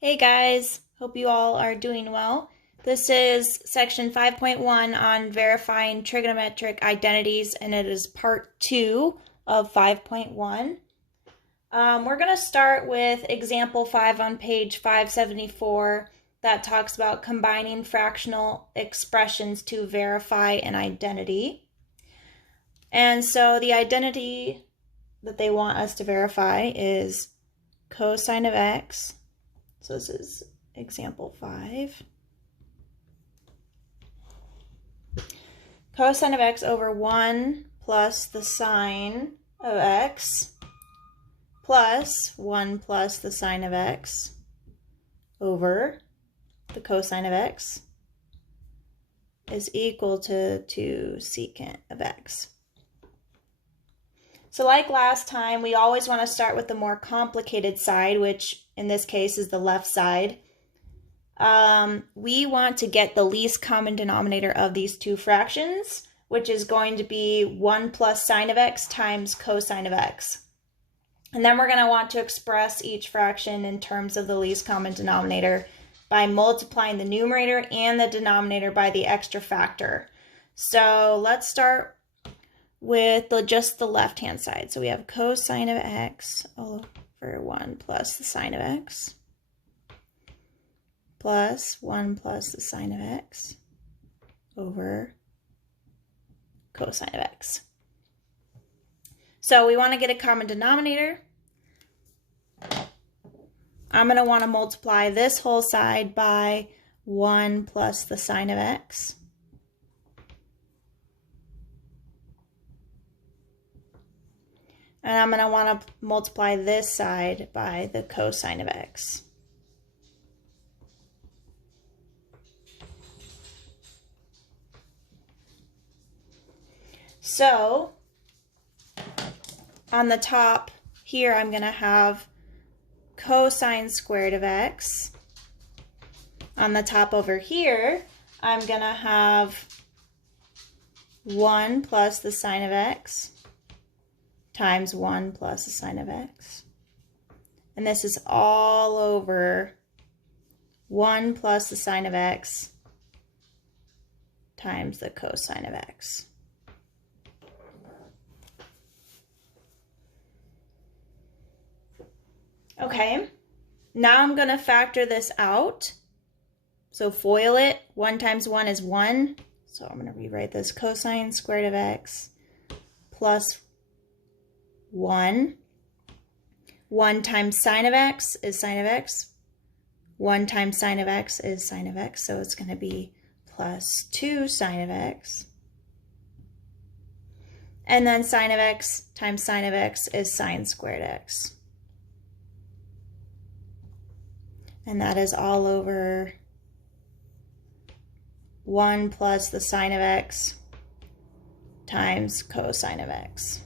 Hey guys, hope you all are doing well. This is section 5.1 on verifying trigonometric identities, and it is part 2 of 5.1. We're going to start with example 5 on page 574 that talks about combining fractional expressions to verify an identity. And so the identity that they want us to verify is cosine of x. So this is example 5. Cosine of x over 1 plus the sine of x plus 1 plus the sine of x over the cosine of x is equal to 2 secant of x. So like last time, we always want to start with the more complicated side, which in this case is the left side. We want to get the least common denominator of these two fractions, which is going to be 1 plus sine of x times cosine of x. And then we're going to want to express each fraction in terms of the least common denominator by multiplying the numerator and the denominator by the extra factor. So let's start with just the left-hand side. So we have cosine of x all over 1 plus the sine of x plus 1 plus the sine of x over cosine of x. So we want to get a common denominator. I'm going to want to multiply this whole side by 1 plus the sine of x. And I'm going to want to multiply this side by the cosine of x. So on the top here, I'm going to have cosine squared of x. On the top over here, I'm going to have 1 plus the sine of x times 1 plus the sine of x. And this is all over 1 plus the sine of x times the cosine of x. Okay, now I'm going to factor this out. So FOIL it. 1 times 1 is 1. So I'm going to rewrite this cosine squared of x plus 1. 1 times sine of x is sine of x. 1 times sine of x is sine of x. So it's going to be plus 2 sine of x. And then sine of x times sine of x is sine squared x. And that is all over 1 plus the sine of x times cosine of x.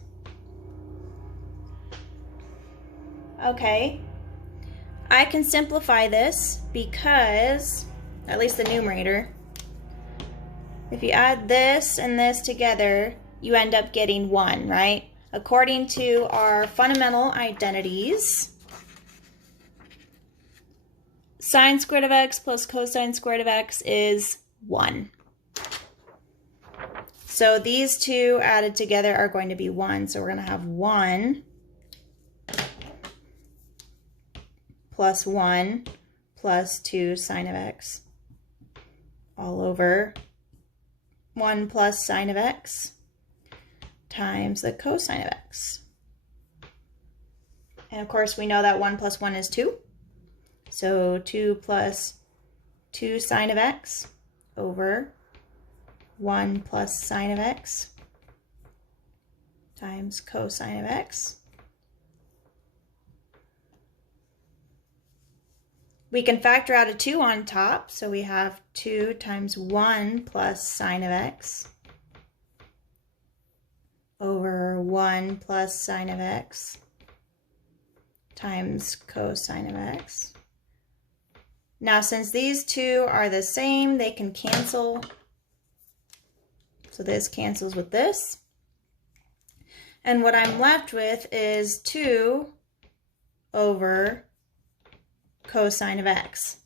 Okay, I can simplify this because, at least the numerator, if you add this and this together, you end up getting 1, right? According to our fundamental identities, sine squared of x plus cosine squared of x is 1. So these two added together are going to be 1. So we're going to have 1 plus 1 plus 2 sine of x all over 1 plus sine of x times the cosine of x. And of course we know that 1 plus 1 is 2. So 2 plus 2 sine of x over 1 plus sine of x times cosine of x. We can factor out a 2 on top, so we have 2 times 1 plus sine of x over 1 plus sine of x times cosine of x. Now, since these two are the same, they can cancel. So this cancels with this. And what I'm left with is 2 over cosine of x.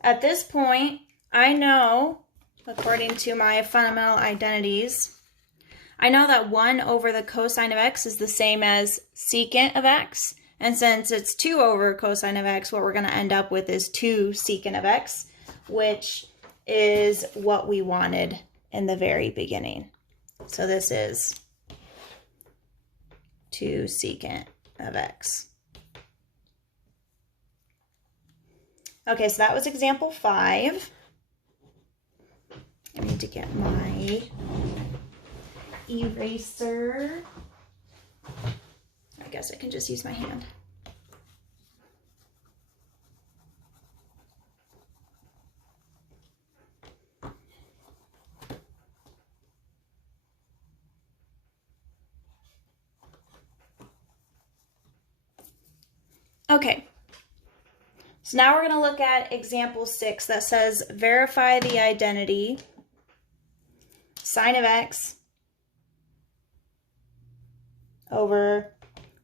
At this point, I know, according to my fundamental identities, I know that 1 over the cosine of x is the same as secant of x. And since it's 2 over cosine of x, what we're going to end up with is 2 secant of x, which is what we wanted in the very beginning. So this is 2 secant of x. Okay, so that was example 5. I need to get my eraser. I guess I can just use my hand. Okay, so now we're going to look at example 6 that says verify the identity sine of x over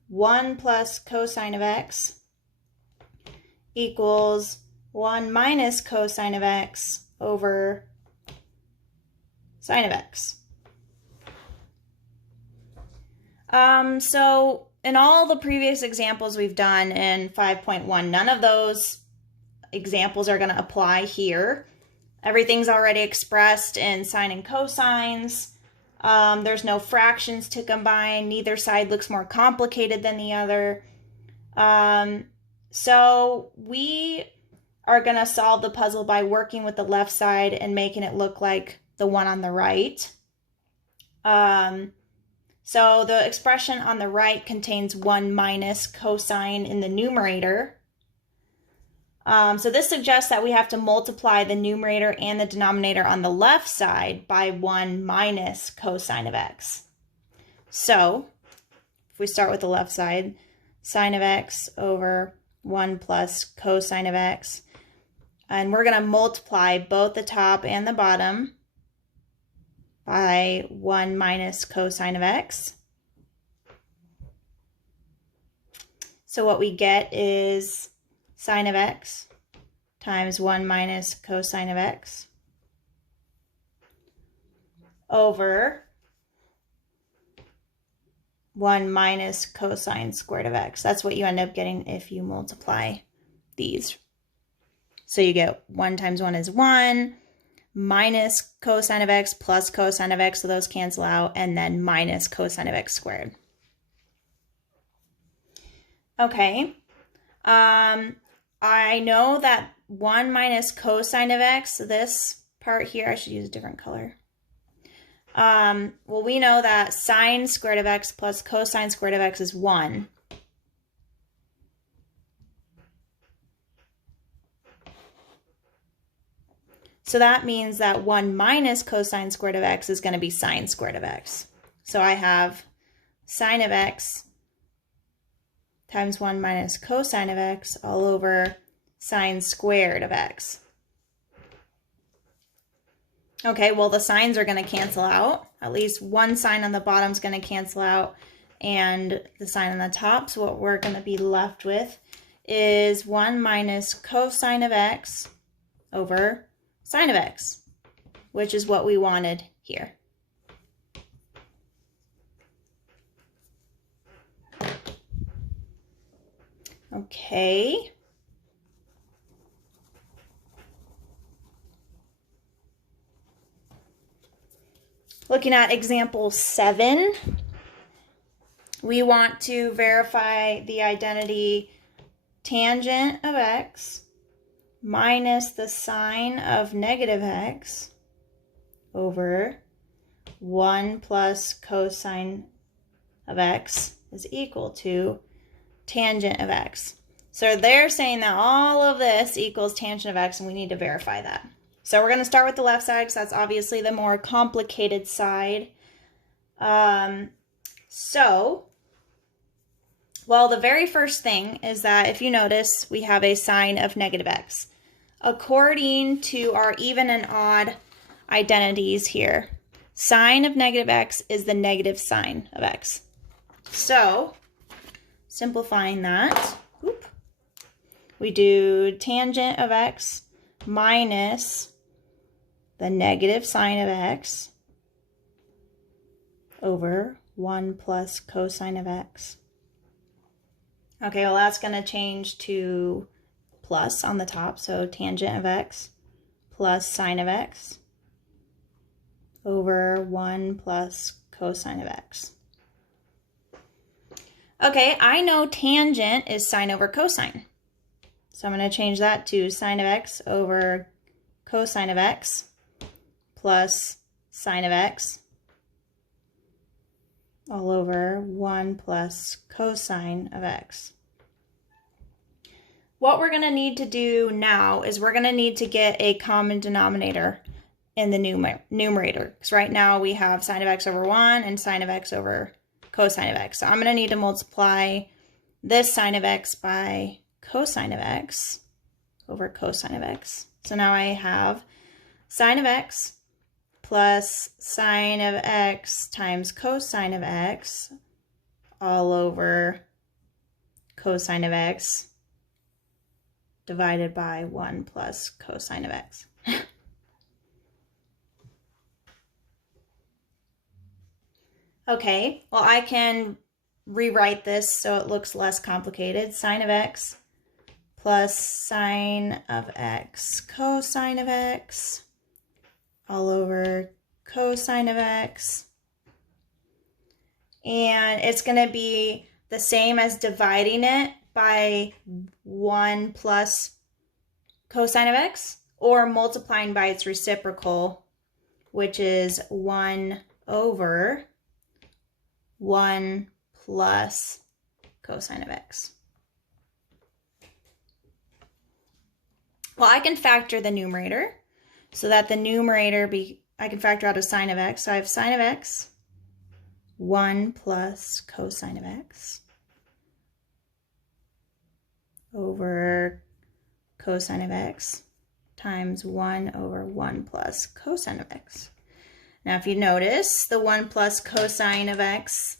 1 plus cosine of x equals 1 minus cosine of x over sine of x. So in all the previous examples we've done in 5.1, none of those examples are going to apply here. Everything's already expressed in sine and cosines. There's no fractions to combine. Neither side looks more complicated than the other. So we are going to solve the puzzle by working with the left side and making it look like the one on the right. So the expression on the right contains 1 minus cosine in the numerator. So this suggests that we have to multiply the numerator and the denominator on the left side by 1 minus cosine of x. So if we start with the left side, sine of x over 1 plus cosine of x. And we're going to multiply both the top and the bottom by 1 minus cosine of x. So what we get is sine of x times 1 minus cosine of x over 1 minus cosine squared of x. That's what you end up getting if you multiply these. So you get 1 times 1 is 1, minus cosine of x plus cosine of x, so those cancel out, and then minus cosine of x squared. Okay, I know that 1 minus cosine of x, this part here, I should use a different color. Well, we know that sine squared of x plus cosine squared of x is 1. So that means that 1 minus cosine squared of x is going to be sine squared of x. So I have sine of x times 1 minus cosine of x all over sine squared of x. Okay, well, the signs are going to cancel out. At least one sign on the bottom is going to cancel out and the sign on the top. So what we're going to be left with is 1 minus cosine of x over sine of x, which is what we wanted here. Okay. Looking at example 7, we want to verify the identity tangent of x minus the sine of negative x over 1 plus cosine of x is equal to tangent of x. So they're saying that all of this equals tangent of x, and we need to verify that. So we're going to start with the left side because that's obviously the more complicated side. Well, the very first thing is that if you notice, we have a sine of negative x. According to our even and odd identities here, sine of negative x is the negative sine of x. So, simplifying that, we do tangent of x minus the negative sine of x over 1 plus cosine of x. Okay, well that's going to change to plus on the top, so tangent of x plus sine of x over 1 plus cosine of x. Okay, I know tangent is sine over cosine. So I'm going to change that to sine of x over cosine of x plus sine of x all over 1 plus cosine of x. What we're going to need to do now is we're going to need to get a common denominator in the numerator. Because right now we have sine of x over 1 and sine of x over cosine of x. So I'm going to need to multiply this sine of x by cosine of x over cosine of x. So now I have sine of x plus sine of x times cosine of x all over cosine of x divided by 1 plus cosine of x. Okay, well I can rewrite this so it looks less complicated. Sine of x plus sine of x cosine of x all over cosine of x. And it's going to be the same as dividing it by 1 plus cosine of x, or multiplying by its reciprocal, which is 1 over 1 plus cosine of x. Well, I can factor the numerator so that the numerator I can factor out a sine of x. So I have sine of x, 1 plus cosine of x over cosine of x times 1 over 1 plus cosine of x. Now, if you notice, the 1 plus cosine of x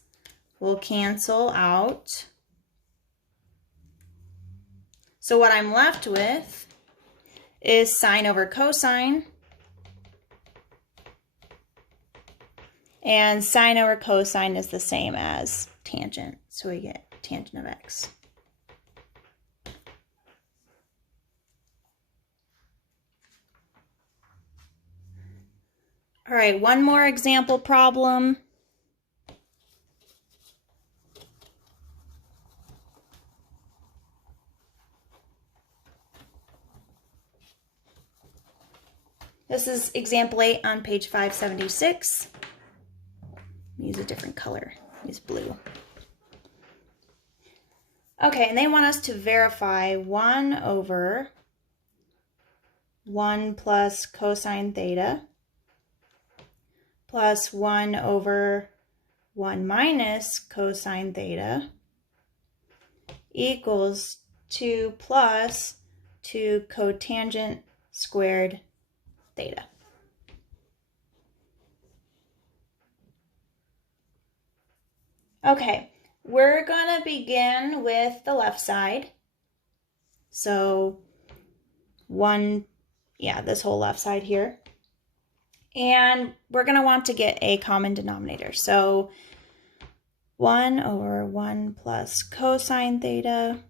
will cancel out. So what I'm left with is sine over cosine. And sine over cosine is the same as tangent. So we get tangent of x. All right, one more example problem. This is example 8 on page 576. Use a different color. Use blue. Okay, and they want us to verify 1 over 1 plus cosine theta plus 1 over 1 minus cosine theta equals 2 plus 2 cotangent squared theta. Okay, we're going to begin with the left side. So this whole left side here. And we're going to want to get a common denominator. So 1 over 1 plus cosine theta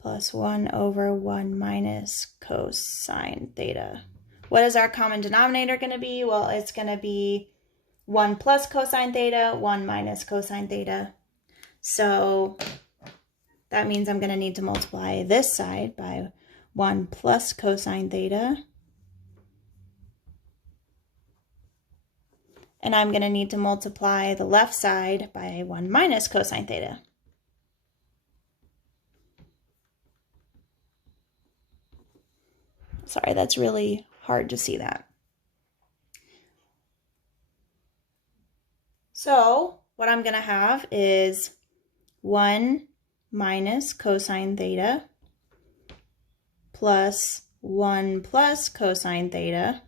plus 1 over 1 minus cosine theta. What is our common denominator going to be? Well, it's going to be 1 plus cosine theta, 1 minus cosine theta. So that means I'm going to need to multiply this side by 1 plus cosine theta. And I'm going to need to multiply the left side by 1 minus cosine theta. Sorry, that's really hard to see that. So what I'm going to have is 1 minus cosine theta plus 1 plus cosine theta.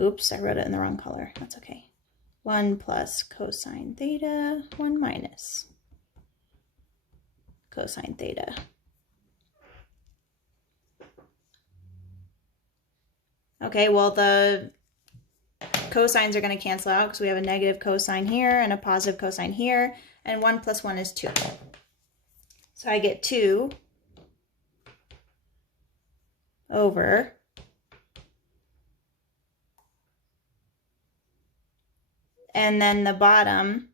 Oops, I wrote it in the wrong color. That's okay. 1 plus cosine theta, 1 minus cosine theta. Okay, well, the cosines are going to cancel out because we have a negative cosine here and a positive cosine here, and 1 plus 1 is 2. So I get 2 over and then the bottom,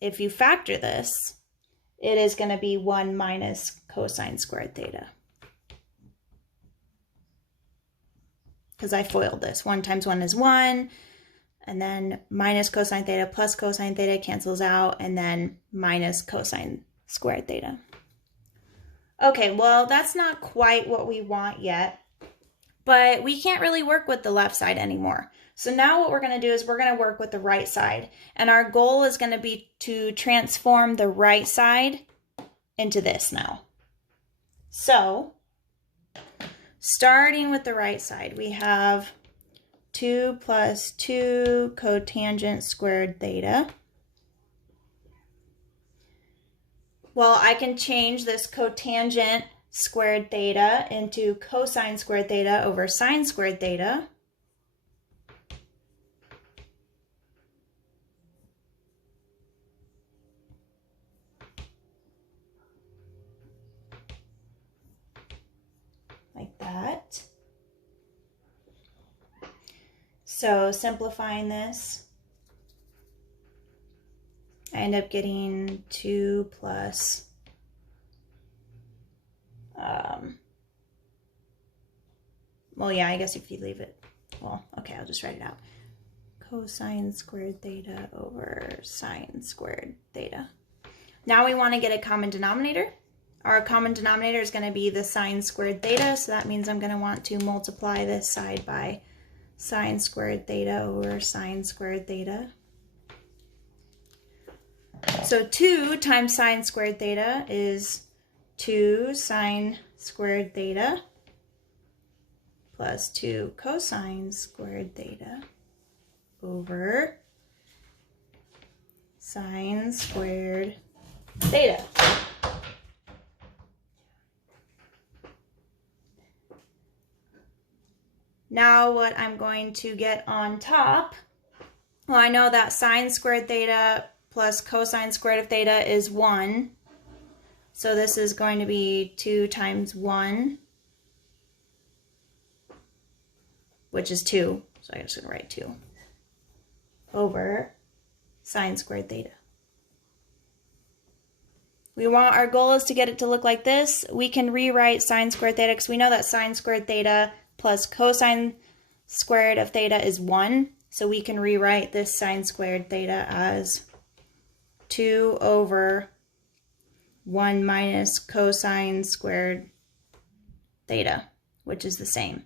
if you factor this, it is going to be 1 minus cosine squared theta. Because I FOILed this. 1 times 1 is 1, and then minus cosine theta plus cosine theta cancels out, and then minus cosine squared theta. Okay, well, that's not quite what we want yet, but we can't really work with the left side anymore. So now what we're going to do is we're going to work with the right side, and our goal is going to be to transform the right side into this now. So, starting with the right side, we have 2 plus 2 cotangent squared theta. Well, I can change this cotangent squared theta into cosine squared theta over sine squared theta. Like that. So simplifying this, I end up getting 2 plus well, yeah, I guess if you leave it, well, okay, I'll just write it out. Cosine squared theta over sine squared theta. Now we want to get a common denominator. Our common denominator is going to be the sine squared theta, so that means I'm going to want to multiply this side by sine squared theta over sine squared theta. So 2 times sine squared theta is 2 sine squared theta plus 2 cosine squared theta over sine squared theta. Now what I'm going to get on top, well, I know that sine squared theta plus cosine squared of theta is 1. So this is going to be 2 times 1, which is 2. So I'm just going to write 2 over sine squared theta. Our goal is to get it to look like this. We can rewrite sine squared theta because we know that sine squared theta plus cosine squared of theta is 1. So we can rewrite this sine squared theta as 2 over 1 minus cosine squared theta, which is the same.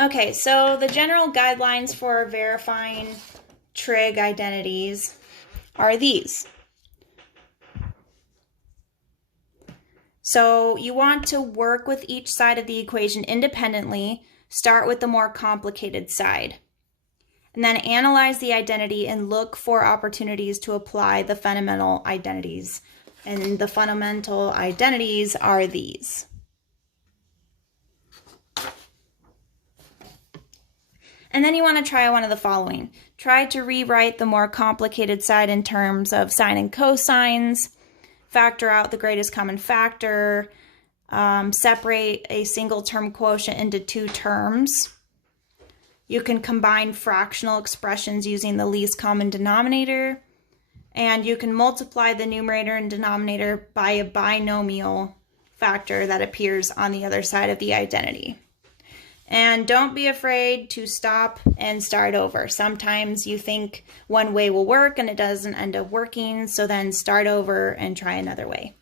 Okay, so the general guidelines for verifying trig identities are these. So you want to work with each side of the equation independently. Start with the more complicated side. And then analyze the identity and look for opportunities to apply the fundamental identities. And the fundamental identities are these. And then you want to try one of the following. Try to rewrite the more complicated side in terms of sine and cosines, factor out the greatest common factor, separate a single term quotient into 2 terms. You can combine fractional expressions using the least common denominator, and you can multiply the numerator and denominator by a binomial factor that appears on the other side of the identity. And don't be afraid to stop and start over. Sometimes you think one way will work and it doesn't end up working, so then start over and try another way.